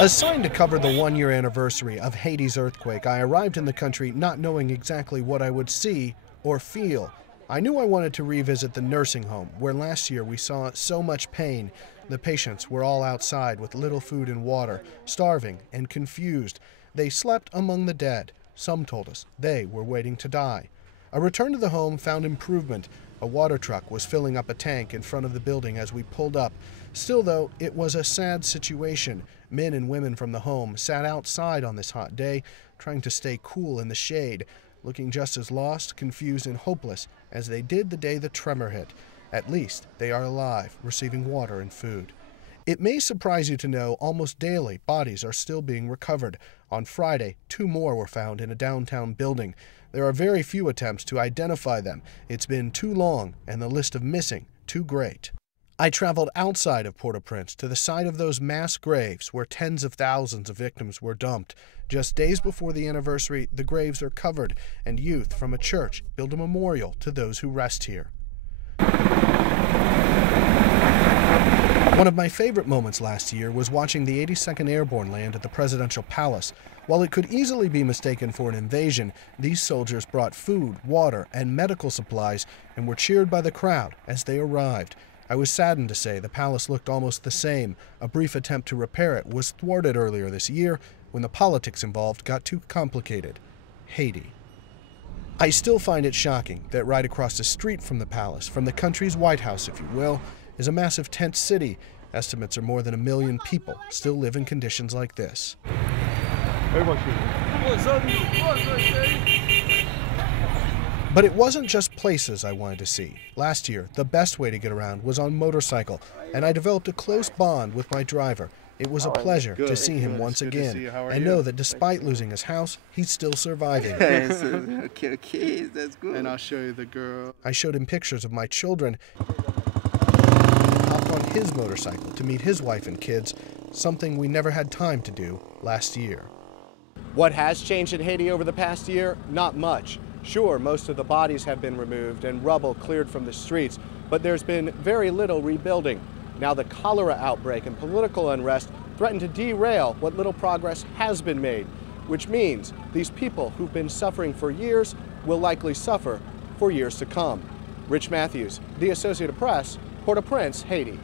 Assigned to cover the one-year anniversary of Haiti's earthquake, I arrived in the country not knowing exactly what I would see or feel. I knew I wanted to revisit the nursing home, where last year we saw so much pain. The patients were all outside with little food and water, starving and confused. They slept among the dead. Some told us they were waiting to die. A return to the home found improvement. A water truck was filling up a tank in front of the building as we pulled up. Still, though, it was a sad situation. Men and women from the home sat outside on this hot day, trying to stay cool in the shade, looking just as lost, confused, and hopeless as they did the day the tremor hit. At least they are alive, receiving water and food. It may surprise you to know almost daily bodies are still being recovered. On Friday, 2 more were found in a downtown building. There are very few attempts to identify them. It's been too long, and the list of missing too great. I traveled outside of Port-au-Prince to the site of those mass graves where tens of thousands of victims were dumped. Just days before the anniversary, the graves are covered, and youth from a church build a memorial to those who rest here. One of my favorite moments last year was watching the 82nd Airborne land at the Presidential Palace. While it could easily be mistaken for an invasion, these soldiers brought food, water, and medical supplies and were cheered by the crowd as they arrived. I was saddened to say the palace looked almost the same. A brief attempt to repair it was thwarted earlier this year when the politics involved got too complicated. Haiti. I still find it shocking that right across the street from the palace, from the country's White House, if you will, is a massive tent city. Estimates are more than 1 million people still live in conditions like this. But it wasn't just places I wanted to see. Last year, the best way to get around was on motorcycle, and I developed a close bond with my driver. It was a pleasure to see him once again and know that despite losing his house, he's still surviving. Okay, that's good. And I'll show you the girl. I showed him pictures of my children. He hopped on his motorcycle to meet his wife and kids, something we never had time to do last year. What has changed in Haiti over the past year? Not much. Sure, most of the bodies have been removed and rubble cleared from the streets, but there's been very little rebuilding. Now the cholera outbreak and political unrest threaten to derail what little progress has been made, which means these people who've been suffering for years will likely suffer for years to come. Rich Matthews, The Associated Press, Port-au-Prince, Haiti.